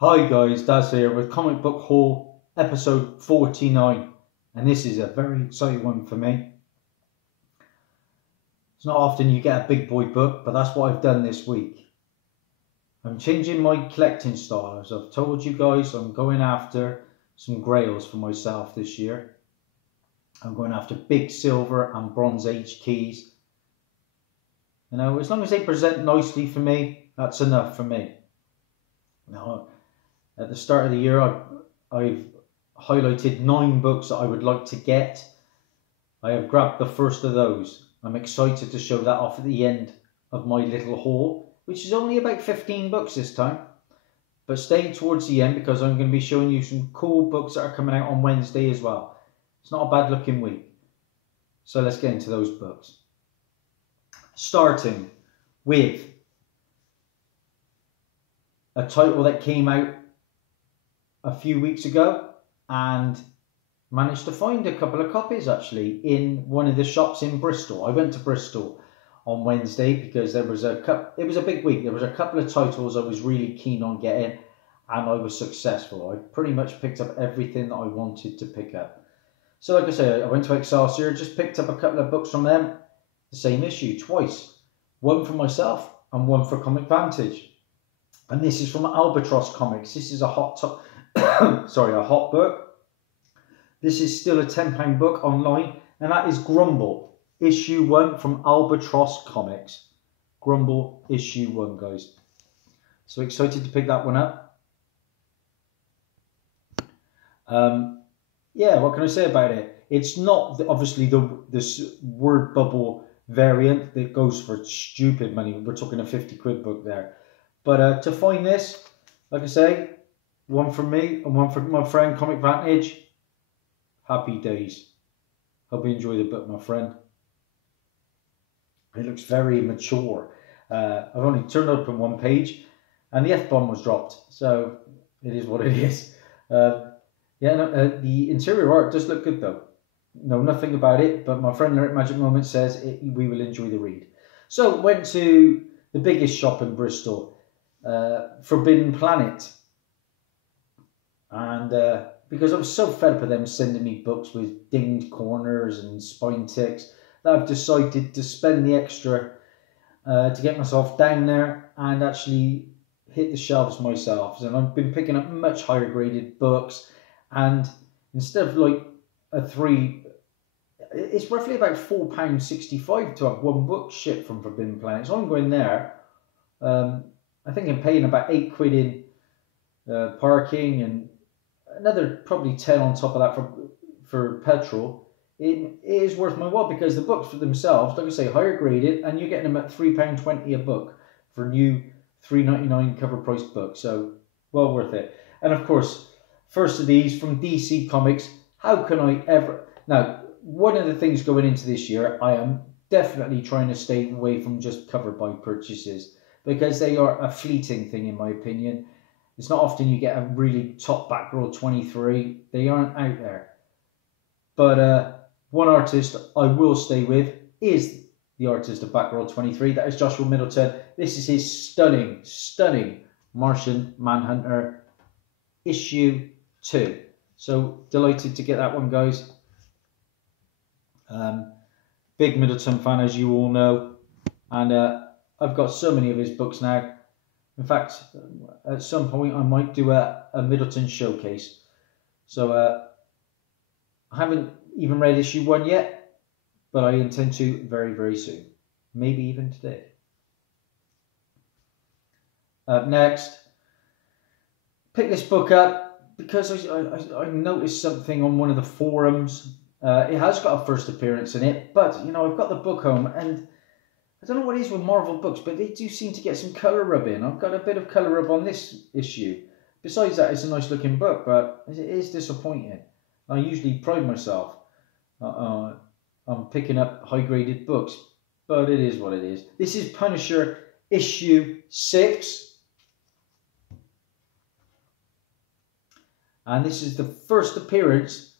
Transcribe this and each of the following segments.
Hi guys, Dazzie here with Comic Book Haul episode 49, and this is a very exciting one for me. It's not often you get a big boy book, but that's what I've done this week. I'm changing my collecting style. As I've told you guys, I'm going after some grails for myself this year. I'm going after big silver and bronze age keys. You know, as long as they present nicely for me, that's enough for me. Now, at the start of the year, I've highlighted 9 books that I would like to get. I have grabbed the first of those. I'm excited to show that off at the end of my little haul, which is only about 15 books this time. But stay towards the end because I'm going to be showing you some cool books that are coming out on Wednesday as well. It's not a bad looking week. So let's get into those books. Starting with a title that came out a few weeks ago and managed to find a couple of copies actually in one of the shops in Bristol. I went to Bristol on Wednesday because it was a big week. There was a couple of titles I was really keen on getting and I was successful. I pretty much picked up everything that I wanted to pick up. So like I say, I went to Excelsior, just picked up a couple of books from them, the same issue twice. One for myself and one for Comic Vantage. And this is from Albatross Comics. This is a hot book. This is still a £10 book online, and that is Grumble, issue 1 from Albatross Comics. Grumble, issue 1, guys. So excited to pick that one up. Yeah, what can I say about it? It's not obviously this word bubble variant that goes for stupid money. We're talking a 50 quid book there. But to find this, like I say, one from me and one from my friend Comic Vantage. Happy days. Hope you enjoy the book, my friend. It looks very mature. I've only turned open one page and the F-bomb was dropped. So it is what it is. The interior art does look good though. Know nothing about it, but my friend Lyric Magic Moment says we will enjoy the read. So went to the biggest shop in Bristol, Forbidden Planet. And because I was so fed up with them sending me books with dinged corners and spine ticks, that I've decided to spend the extra to get myself down there and actually hit the shelves myself. And I've been picking up much higher graded books, and instead of like it's roughly about £4.65 to have one book shipped from Forbidden Planet. So I'm going there. I think I'm paying about £8 in parking and another probably 10 on top of that for petrol. It is worth my while because the books for themselves, like I say, higher graded, and you're getting them at £3.20 a book for new $3.99 cover price books. So well worth it. And of course, first of these from DC Comics. How can I ever... Now, one of the things going into this year, I am definitely trying to stay away from just cover buy purchases because they are a fleeting thing in my opinion. It's not often you get a really top back row 23. They aren't out there. But one artist I will stay with is the artist of back row 23. That is Joshua Middleton. This is his stunning Martian Manhunter issue 2. So delighted to get that one, guys. Big Middleton fan, as you all know. And I've got so many of his books now. In fact, at some point I might do a Middleton showcase. So I haven't even read issue 1 yet, but I intend to very, very soon. Maybe even today. Next, pick this book up because I noticed something on one of the forums. It has got a first appearance in it, but you know, I've got the book home and I don't know what it is with Marvel books, but they do seem to get some colour rub in. I've got a bit of colour rub on this issue. Besides that, it's a nice looking book, but it is disappointing. I usually pride myself on picking up high graded books, but it is what it is. This is Punisher issue 6. And this is the first appearance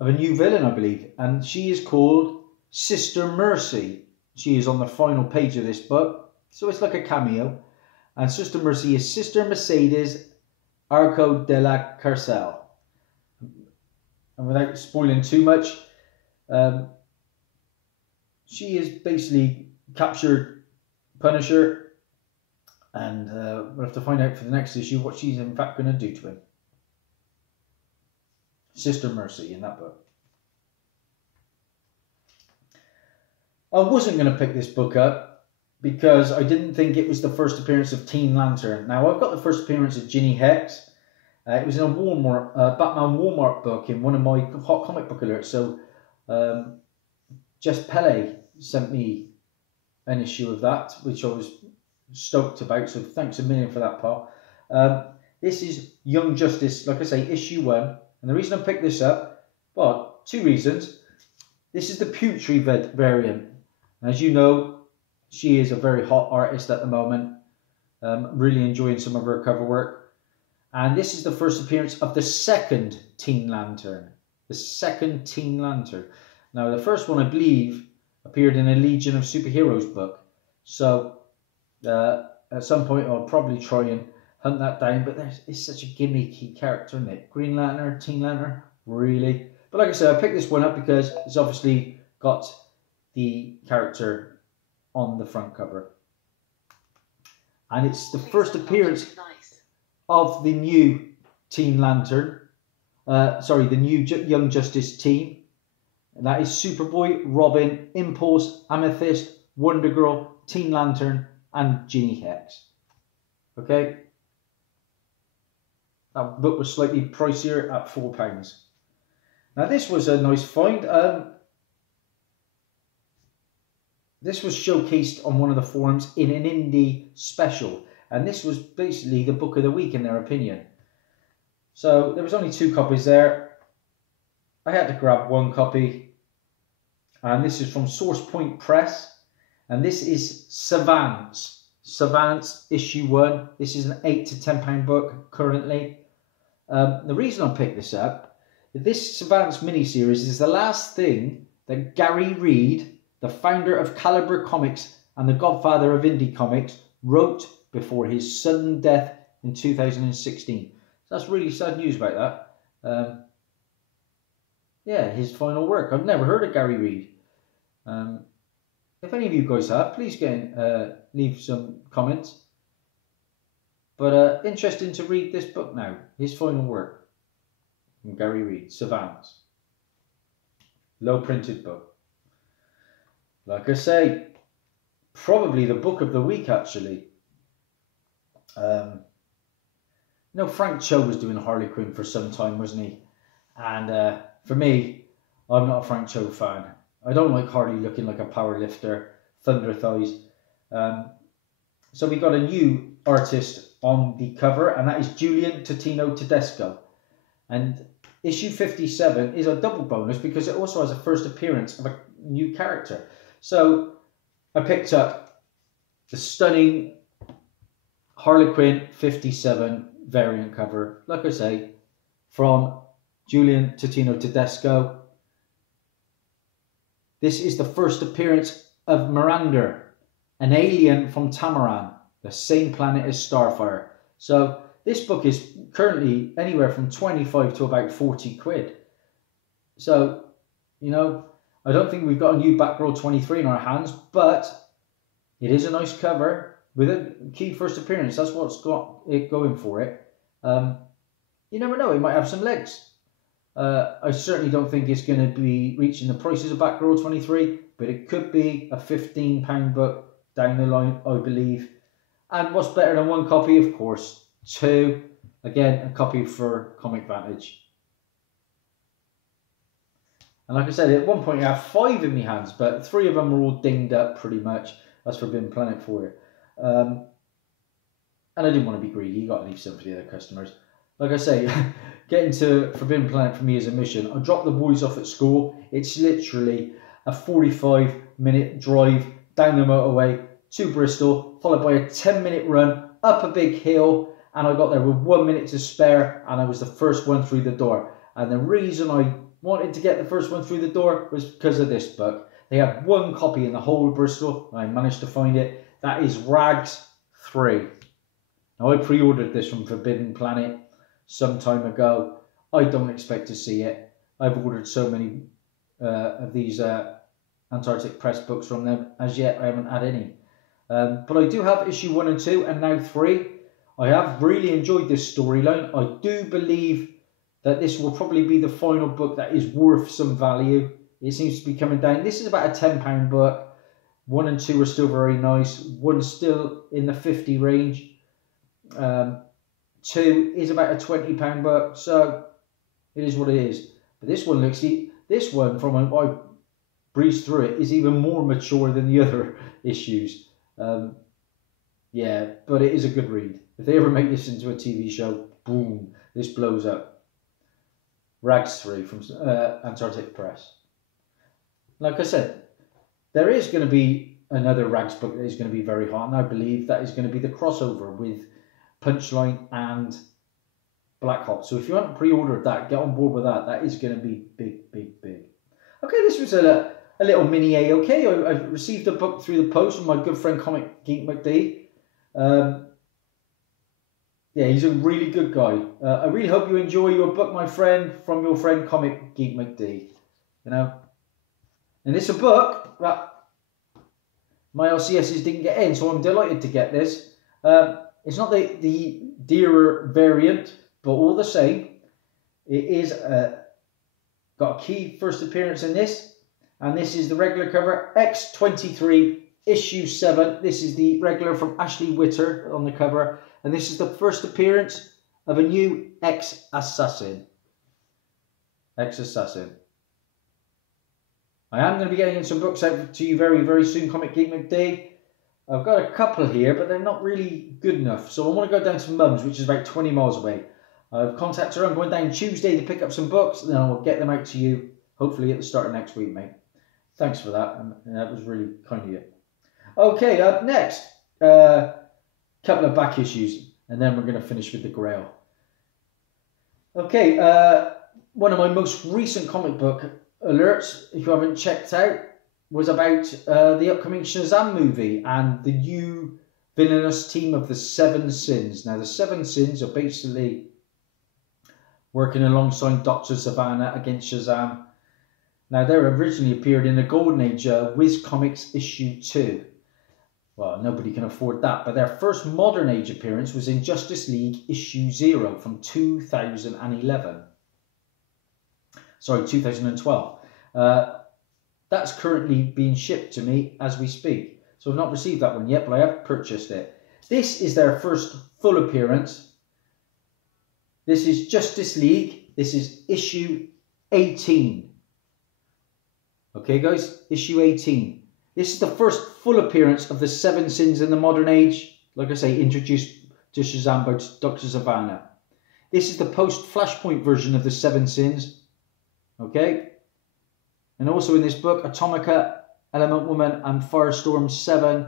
of a new villain, I believe. And she is called Sister Mercy. She is on the final page of this book. So it's like a cameo. And Sister Mercy is Sister Mercedes Arco de la Carcel. And without spoiling too much, she is basically captured Punisher, and we'll have to find out for the next issue what she's in fact going to do to him. Sister Mercy in that book. I wasn't going to pick this book up because I didn't think it was the first appearance of Teen Lantern. Now, I've got the first appearance of Ginny Hex. It was in a Batman Walmart book in one of my hot comic book alerts. So, Jess Pele sent me an issue of that, which I was stoked about. So, thanks a million for that, pal. This is Young Justice, like I say, issue 1. And the reason I picked this up, well, 2 reasons. This is the Putri variant. As you know, she is a very hot artist at the moment. Really enjoying some of her cover work. And this is the first appearance of the second Teen Lantern. The second Teen Lantern. Now, the first one, I believe, appeared in a Legion of Superheroes book. So, at some point, I'll probably try and hunt that down. But it's such a gimmicky character, isn't it? Green Lantern, Teen Lantern, really? But like I said, I picked this one up because it's obviously got the character on the front cover. And it's the first appearance of the new Teen Lantern. The new Young Justice team. And that is Superboy, Robin, Impulse, Amethyst, Wonder Girl, Teen Lantern, and Ginny Hex. Okay? That book was slightly pricier at £4. Now this was a nice find. This was showcased on one of the forums in an indie special. And this was basically the book of the week in their opinion. So there was only 2 copies there. I had to grab 1 copy. And this is from Source Point Press. And this is Savants. Savants issue 1. This is an £8 to £10 book currently. The reason I picked this up, this Savants miniseries is the last thing that Gary Reed, the founder of Caliber Comics and the godfather of indie comics, wrote before his sudden death in 2016. So that's really sad news about that. Yeah, his final work. I've never heard of Gary Reed. If any of you guys have, please leave some comments. But interesting to read this book now. His final work from Gary Reed, Savants. Low printed book. Like I say, probably the book of the week actually. Frank Cho was doing Harley Quinn for some time, wasn't he? And for me, I'm not a Frank Cho fan. I don't like Harley looking like a power lifter, thunder thighs. So we got a new artist on the cover, and that is Julian Totino Tedesco. And issue 57 is a double bonus because it also has a first appearance of a new character. So I picked up the stunning Harley Quinn 57 variant cover, like I say, from Julian Totino Tedesco. This is the first appearance of Miranda, an alien from Tamaran, the same planet as Starfire. So this book is currently anywhere from 25 to about 40 quid. So, I don't think we've got a new Batgirl 23 in our hands, but it is a nice cover with a key first appearance. That's what's got it going for it. You never know, it might have some legs. I certainly don't think it's going to be reaching the prices of Batgirl 23, but it could be a £15 book down the line, I believe. And what's better than 1 copy? Of course, 2. Again, a copy for Comic Vantage. And like I said, at one point I had 5 in my hands, but 3 of them were all dinged up pretty much. That's Forbidden Planet for you. And I didn't want to be greedy. You got to leave some for the other customers. Like I say, getting to Forbidden Planet for me is a mission. I dropped the boys off at school. It's literally a 45-minute drive down the motorway to Bristol, followed by a 10-minute run up a big hill, and I got there with 1 minute to spare, and I was the first one through the door. And the reason I wanted to get the first one through the door was because of this book. They had 1 copy in the whole of Bristol, and I managed to find it. That is Rags 3. Now, I pre-ordered this from Forbidden Planet. some time ago. I don't expect to see it. I've ordered so many of these Antarctic Press books from them. As yet, I haven't had any. But I do have issue 1 and 2 and now 3. I have really enjoyed this storyline. I do believe that this will probably be the final book that is worth some value. It seems to be coming down. This is about a £10 book. 1 and 2 are still very nice. 1's still in the 50 range. 2 is about a £20 book. So it is what it is. But this one looks... This one, from what I breezed through it, is even more mature than the other issues. Yeah, but it is a good read. If they ever make this into a TV show, boom, this blows up. Rags 3 from Antarctic Press. Like I said, there is going to be another Rags book that is going to be very hot, and I believe that is going to be the crossover with Punchline and Black Hawk. So if you haven't pre-ordered that, get on board with that. That is going to be big, big, big. Okay, this was a little mini AOK. I received a book through the post from my good friend Comic Geek McD. Yeah, he's a really good guy. I really hope you enjoy your book, my friend, from your friend Comic Geek McD. You know, and it's a book that my LCSs didn't get in, so I'm delighted to get this. It's not the dearer variant, but all the same, it is got a key first appearance in this, and this is the regular cover, X23 issue 7. This is the regular from Ashley Witter on the cover, and this is the first appearance of a new X-Assassin. X-Assassin. I am going to be getting some books out to you very, very soon, Comic Geek McD. I've got a couple here, but they're not really good enough. So I want to go down to Mum's, which is about 20 miles away. I've contacted her. I'm going down Tuesday to pick up some books, and then I'll get them out to you, hopefully at the start of next week, mate. Thanks for that. And that was really kind of you. Okay, up next, couple of back issues, and then we're going to finish with the Grail. Okay, one of my most recent comic book alerts, if you haven't checked out, was about the upcoming Shazam movie and the new villainous team of the Seven Sins. Now, the Seven Sins are basically working alongside Dr. Savannah against Shazam. Now, they originally appeared in the Golden Age Whiz Comics issue 2. Well, nobody can afford that, but their first modern age appearance was in Justice League issue 0 from 2011. Sorry, 2012. That's currently being shipped to me as we speak. So I've not received that one yet, but I have purchased it. This is their first full appearance. This is Justice League. This is issue 18. Okay, guys, issue 18. This is the first full appearance of the Seven Sins in the modern age. Like I say, introduced to Shazam by Dr. Savannah. This is the post-Flashpoint version of the Seven Sins. Okay? And also in this book, Atomica, Element Woman, and Firestorm 7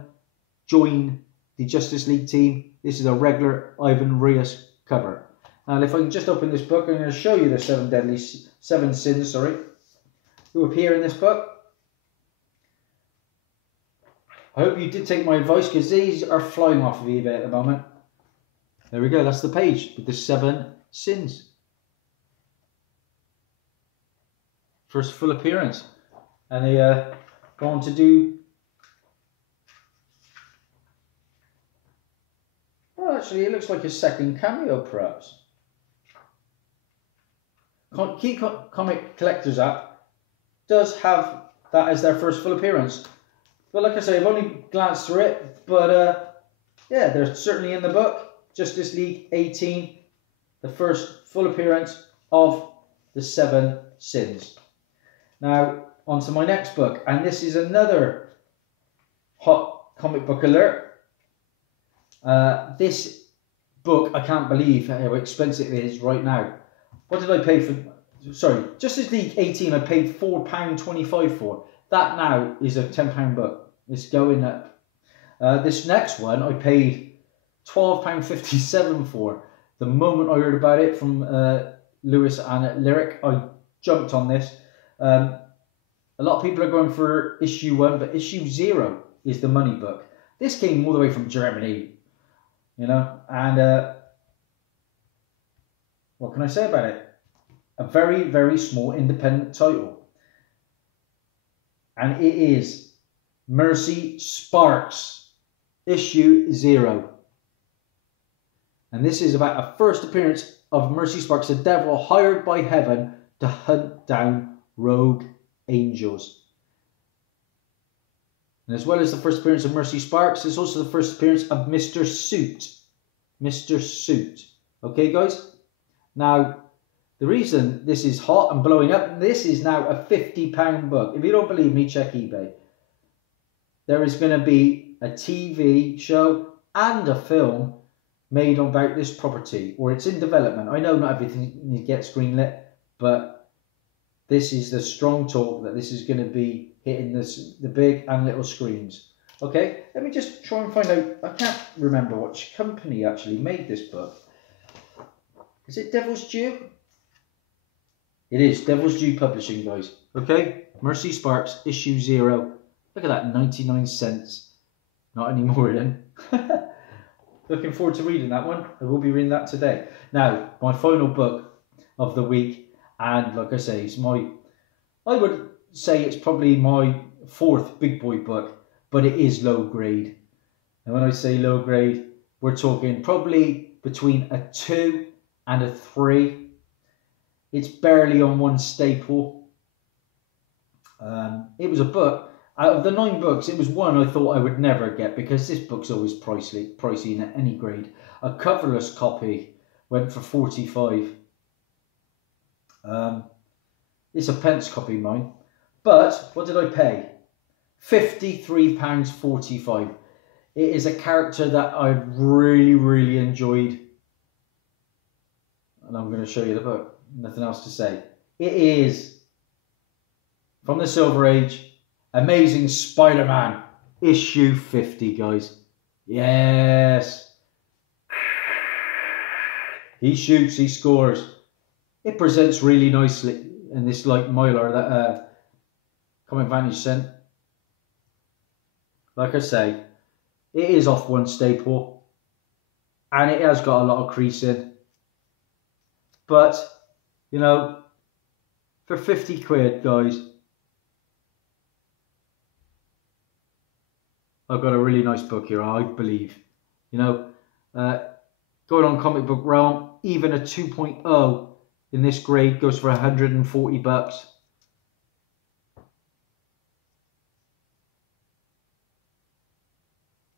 join the Justice League team. This is a regular Ivan Reyes cover. And if I can just open this book, I'm going to show you the Seven Sins, who appear in this book. I hope you did take my advice, because these are flying off of eBay at the moment. There we go, that's the page with the 7 Sins. First full appearance. And they go on to do... Well, actually, it looks like a second cameo, perhaps. Key Comic Collectors app does have that as their first full appearance. But like I say, I've only glanced through it, but yeah, they're certainly in the book. Justice League 18, the first full appearance of the 7 Sins. Now, on to my next book, and this is another hot comic book alert. This book, I can't believe how expensive it is right now. What did I pay for? Sorry, Justice League 18, I paid £4.25 for. That now is a £10 book. It's going up. This next one I paid £12.57 for. The moment I heard about it from Lewis and Lyric, I jumped on this. A lot of people are going for issue 1, but issue 0 is the money book. This came all the way from Germany, you know, and what can I say about it? A very, very small independent title. And it is Mercy Sparks, issue 0. And this is about a first appearance of Mercy Sparks, the devil hired by heaven to hunt down rogue angels. And as well as the first appearance of Mercy Sparks, it's also the first appearance of Mr. Suit. Mr. Suit. Okay, guys? Now, the reason this is hot and blowing up, this is now a £50 book. If you don't believe me, check eBay. There is going to be a TV show and a film made about this property, or it's in development. I know not everything gets greenlit, but this is the strong talk that this is going to be hitting the big and little screens. Okay, let me just try and find out. I can't remember which company actually made this book. Is it Devil's Due? It is Devil's Due Publishing, guys. Okay, Mercy Sparks, issue 0. Look at that, 99 cents. Not anymore then. Looking forward to reading that one. I will be reading that today. Now, my final book of the week, and like I say, it's I would say it's probably my 4th big boy book, but it is low grade. And when I say low grade, we're talking probably between a 2 and a 3. It's barely on one staple. It was a book. Out of the 9 books, it was one I thought I would never get, because this book's always pricey in any grade. A coverless copy went for 45. It's a pence copy, mine. But what did I pay? £53.45. It is a character that I really, really enjoyed. And I'm going to show you the book. Nothing else to say. It is from the Silver Age. Amazing Spider-Man, issue 50, guys. Yes. He shoots, he scores. It presents really nicely in this like Mylar that Comic Vantage sent. Like I say, it is off one staple. And it has got a lot of creasing. But, you know, for 50 quid, guys, I've got a really nice book here, I believe. You know, going on Comic Book Realm, even a 2.0 in this grade goes for 140 bucks.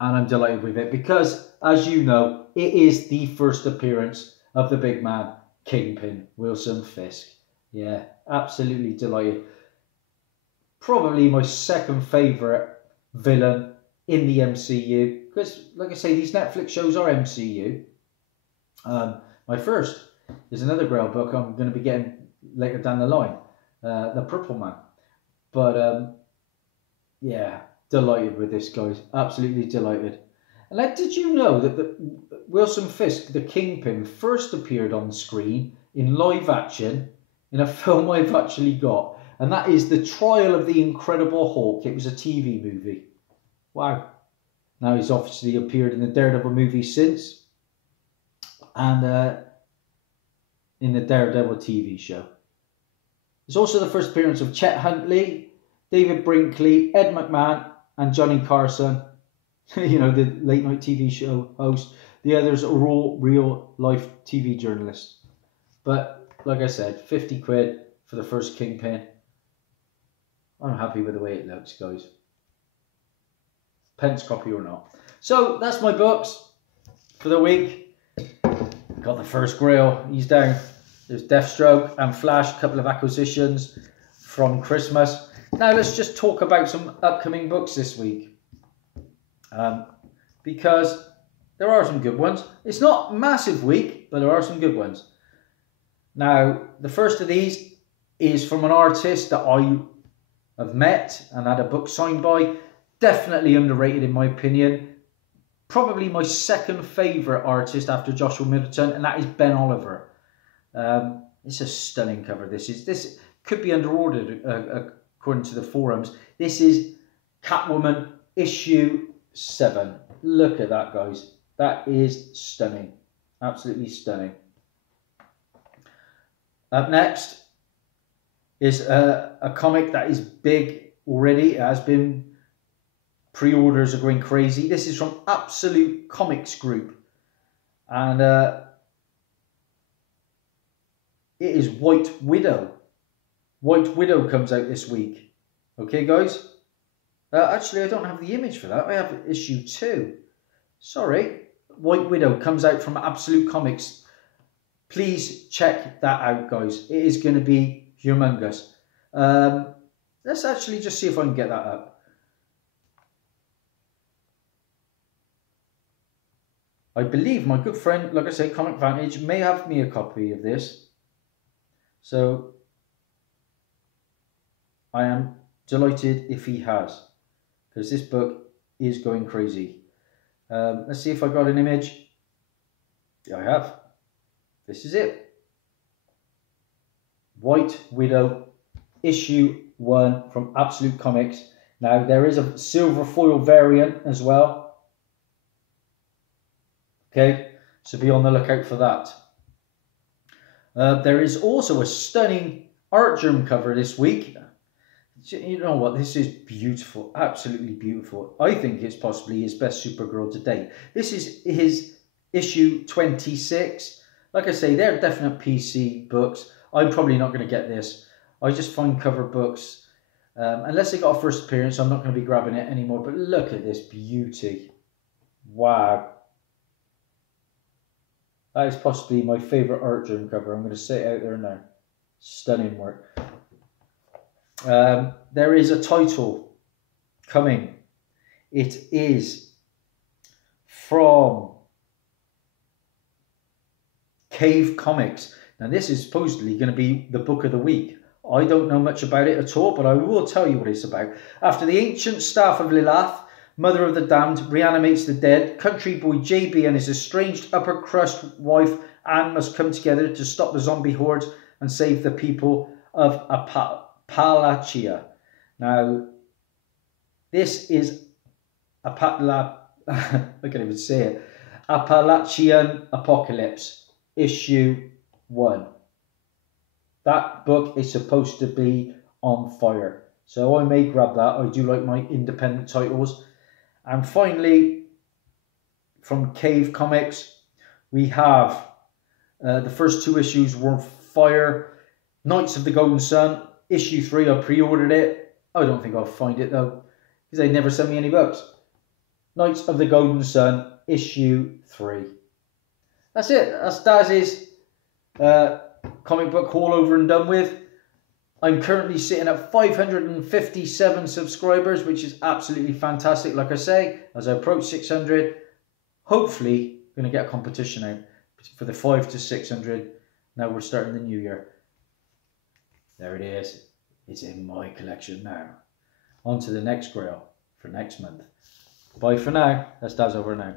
And I'm delighted with it because, as you know, it is the first appearance of the big man, Kingpin, Wilson Fisk. Yeah, absolutely delighted. Probably my second favourite villain in the MCU, because like I say, these Netflix shows are MCU. My first is another Grail book I'm going to be getting later down the line, The Purple Man. But yeah, delighted with this, guys. Absolutely delighted. And like, did you know that Wilson Fisk, the Kingpin, first appeared on screen in live action in a film I've actually got, and that is The Trial of the Incredible Hulk. It was a TV movie. Wow. Now he's obviously appeared in the Daredevil movie since, and in the Daredevil TV show. It's also the first appearance of Chet Huntley, David Brinkley, Ed McMahon, and Johnny Carson. You know, the late night TV show host. The others are all real life TV journalists. But like I said, 50 quid for the first Kingpin. I'm happy with the way it looks, guys. Pence copy or not. So that's my books for the week. Got the first Grail. He's down. There's Deathstroke and Flash, a couple of acquisitions from Christmas. Now let's just talk about some upcoming books this week. Because there are some good ones. It's not a massive week, but there are some good ones. Now, the first of these is from an artist that I have met and had a book signed by. Definitely underrated in my opinion. Probably my second favourite artist after Joshua Middleton, and that is Ben Oliver. It's a stunning cover. This could be underordered according to the forums. This is Catwoman issue 7. Look at that, guys. That is stunning. Absolutely stunning. Up next is a comic that is big already. It has been. Pre-orders are going crazy. This is from Absolute Comics Group. And it is White Widow. White Widow comes out this week. Okay, guys? Actually, I don't have the image for that. I have issue 2. Sorry. White Widow comes out from Absolute Comics. Please check that out, guys. It is going to be humongous. Let's actually just see if I can get that up. I believe my good friend, like I say, Comic Vantage, may have me a copy of this. So I am delighted if he has, because this book is going crazy. Let's see if I got an image. Yeah, I have. This is it. White Widow, issue 1 from Absolute Comics. Now, there is a silver foil variant as well. Okay, so be on the lookout for that. There is also a stunning art journal cover this week. You know what? This is beautiful, absolutely beautiful. I think it's possibly his best Supergirl to date. This is his issue 26. Like I say, they're definite PC books. I'm probably not going to get this. I just find cover books, unless they got a first appearance, I'm not going to be grabbing it anymore. But look at this beauty. Wow. That is possibly my favourite art journal cover. I'm going to say it out there now. Stunning work. There is a title coming. It is from Cave Comics. Now this is supposedly going to be the book of the week. I don't know much about it at all, but I will tell you what it's about. After the ancient staff of Lilith, Mother of the Damned, reanimates the dead, country boy JB and his estranged upper crust wife Anne must come together to stop the zombie hordes and save the people of Appalachia. Now, this is I can't even say it. Appalachian Apocalypse, issue 1. That book is supposed to be on fire. So I may grab that. I do like my independent titles. And finally, from Cave Comics, we have the first 2 issues were on fire. Knights of the Golden Sun, issue 3. I pre-ordered it. I don't think I'll find it though, because they never send me any books. Knights of the Golden Sun, issue 3. That's it. That's Dazzie's comic book haul over and done with. I'm currently sitting at 557 subscribers, which is absolutely fantastic. Like I say, as I approach 600, hopefully going to get a competition out for the 5 to 600. Now we're starting the new year. There it is. It's in my collection now. On to the next grail for next month. Bye for now. That's Daz over now.